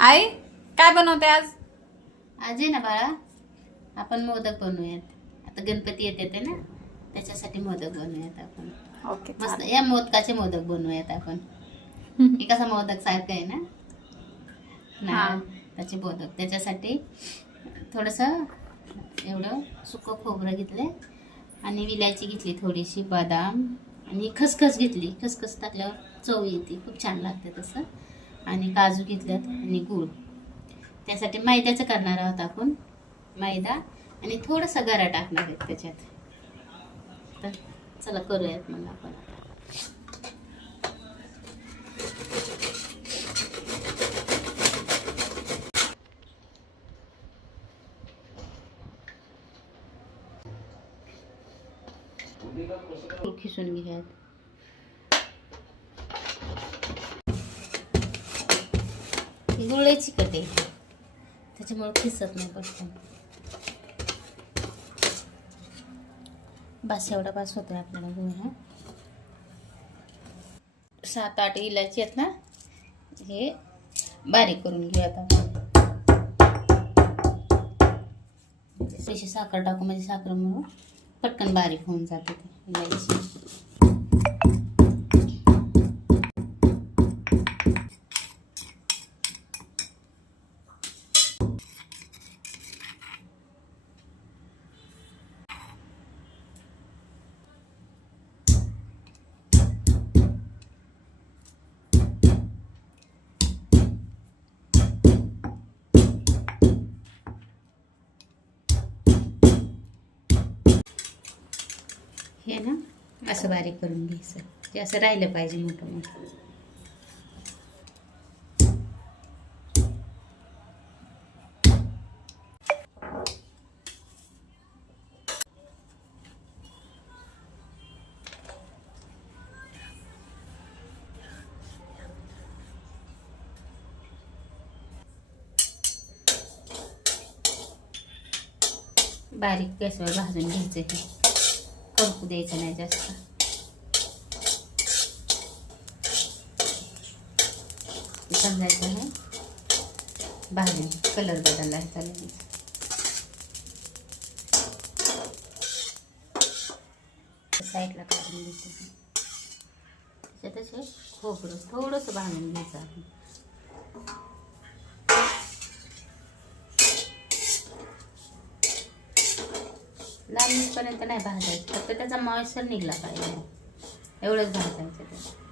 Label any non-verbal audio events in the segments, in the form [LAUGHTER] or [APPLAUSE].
आई काय बनवते आज? आज आहे ना बाळा आपण मोदक बनवूयात. आता गणपती येते ते ना त्याच्यासाठी मोदक बनवूयात आपण. ओके मस्त या मोदकाचे मोदक बनवूयात आपण. [LAUGHS] हे कसा मोदक सारखं आहे ना? हा. ना त्याचे मोदक. त्याच्यासाठी थोडंसं एवढं सुकं खोबरं घेतलं आणि विलायची घेतली थोडीशी बदाम आणि खसखस घेतली. खसखस टाकल्यावर चव येते. खूप छान लागते तसं. आणि काजू घेतल्यात आणि गूळ. त्यासाठी मैद्याचं करणार आहोत आपण. मैदा आणि थोडंसं गरा टाकणार आहेत त्याच्यात. तर चला करूयात मग आपण खिसून खिसून घ्यात गुळाची आहे त्याच्यामुळे खिसत नाही पटकन बास एवढा बास होतोय आपल्याला गुळ हा. सात आठ इलायची आहेत ना? हे बारीक करून घेऊ आपण. तशी साखर टाकू म्हणजे साखर म्हणून पटकन बारीक होऊन जाते ते इलायची. हे ना असं बारीक करून घ्यायचं. ते असं राहिलं पाहिजे मोठं मोठं. बारीक गॅसवर भाजून घ्यायचं हे. करपू द्यायचं नाही जास्त. समजायचं आहे भाजून कलर बदलला चालेल. साईडला काढून घ्यायचं त्याच्यात असे खोबरं थोडंसं भाजून घ्यायचं आपण होईपर्यंत नाही भाजायचं. फक्त त्याचा मॉइश्चर निघला पाहिजे. एवढंच भाजायचं ते.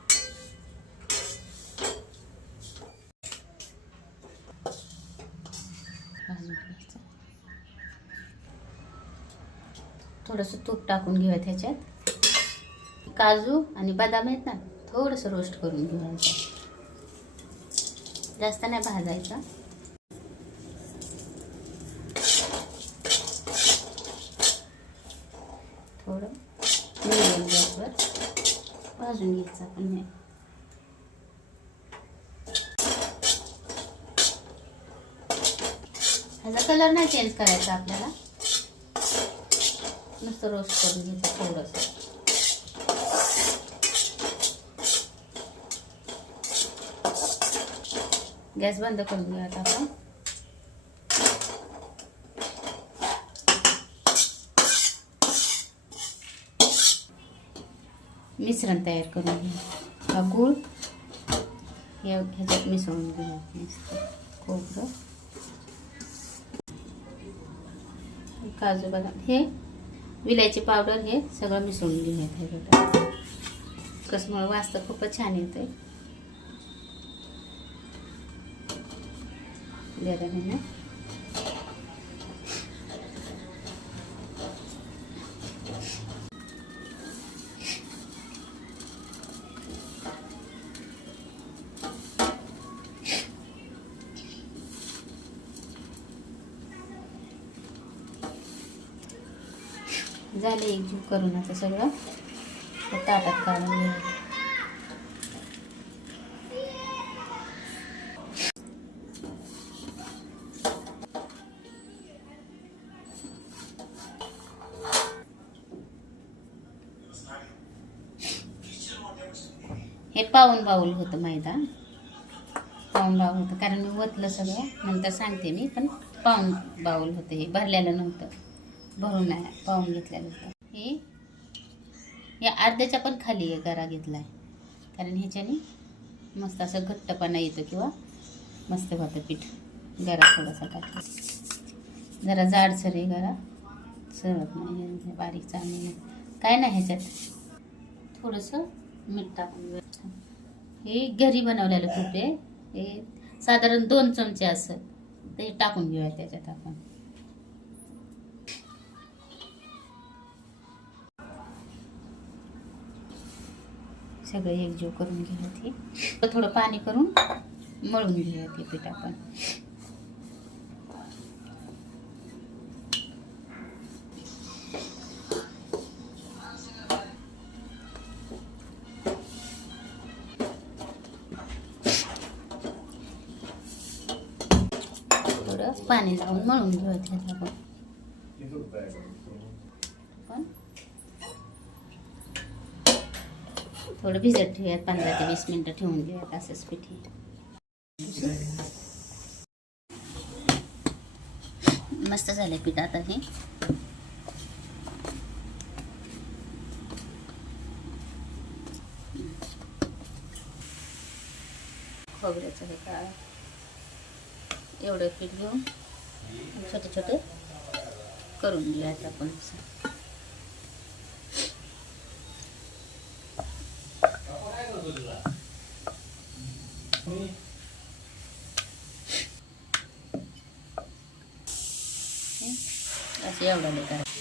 थोडंसं तूप टाकून घेऊया त्याच्यात. काजू आणि बदाम आहेत ना थोडंसं रोस्ट करून घेऊया. जास्त नाही भाजायचं थोडं मिडियम गॅसवर भाजून घ्यायचं आपण हे ह्याचा कलर नाही चेंज करायचा आपल्याला. नुसतं रोस्ट करून घ्यायचं थोडंसं. गॅस बंद करून घेऊयात आपण. मिश्रण तयार करून घेऊ. हा गूळ या ह्याच्यात मिसळून घेऊ खोबरं. काजू बदाम हे विलायची पावडर हे सगळं मिसळून घेऊयात ह्याच्यात कसमुळं वास खूपच छान येतंय. आहे झाले एकजीव करून आता सगळं. ताटात काढून घ्यायचं हे पाऊन बाऊल होतं मैदा. पाऊन बाऊल होतं. कारण मी ओतलं सगळं. नंतर सांगते मी पण पाऊन बाऊल होतं हे. भरलेलं नव्हतं. भरून आहे पाहून घेतलेलं होतं. हे? या अर्ध्याच्या पण खाली आहे गरा घेतला आहे कारण ह्याच्याने मस्त असं घट्टपणा येतो किंवा मस्त होतं पीठ. गरा थोडासा टाकला जरा जाडसर आहे गरा. सरत नाही बारीक चांगली काय नाही ह्याच्यात? थोडंसं मीठ टाकून घेऊ. हे घरी बनवलेलं तूप आहे. हे साधारण दोन चमचे असं. ते टाकून घेऊया त्याच्यात आपण. सगळं एकजीव करून घेऊया ते. थोडं पाणी करून मळून घेऊया ते पीठ आपण. थोडं पाणी लावून मळून घेऊया त्याला आपण. थोडं भिजत ठेवूयात पंधरा ते वीस मिनटं ठेवून घेऊयात असंच पिठी मस्त झालं पीठ आता हे खोबऱ्याचं हे काय पीठ घेऊन छोटे छोटे करून असं.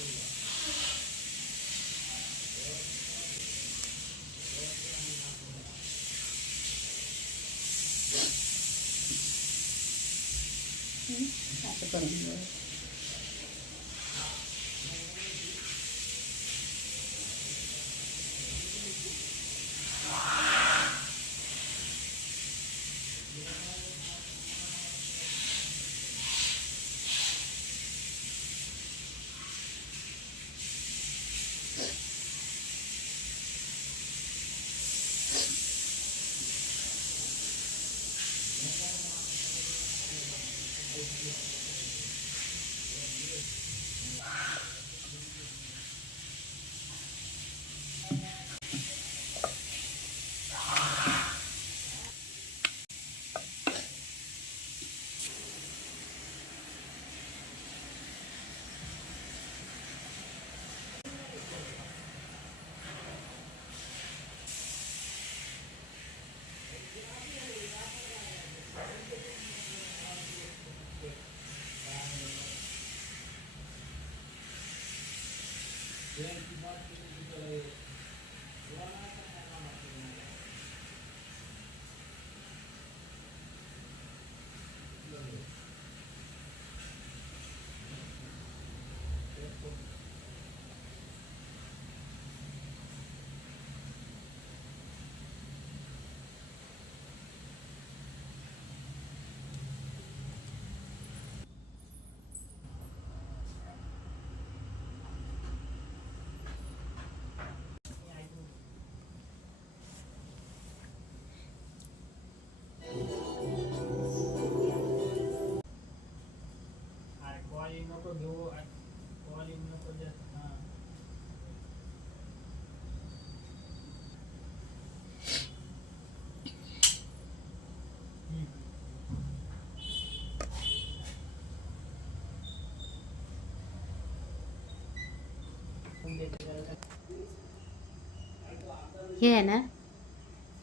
हे आहे ना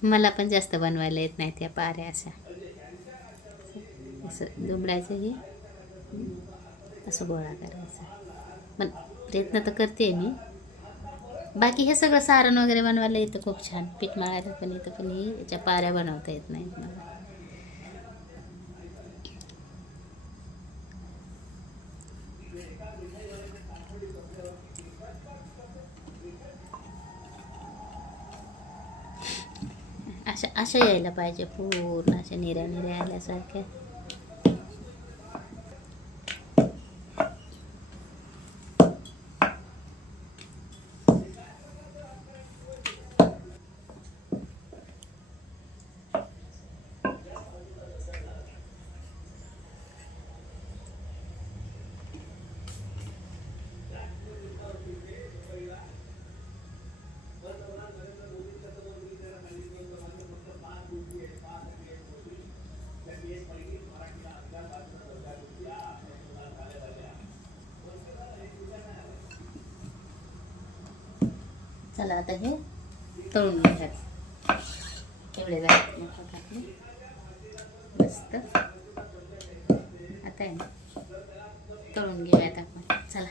मला पण जास्त बनवायला येत नाही त्या पाऱ्या अशा. असं दुबडायचं हे. असं गोळा करायचा. पण प्रयत्न तर करते मी. बाकी हे सगळं सारण वगैरे बनवायला येतं खूप छान. पीठ मळायला पण येतं पण हे याच्या पाऱ्या बनवता येत नाहीत मला. असं यायला पाहिजे पूर्ण अशा निऱ्या निऱ्या आल्यासारख्या. चला आता हे तळून घ्यायचं एवढे झाले मस्त. आता आहे ना तळून घेऊयात आपण. चला.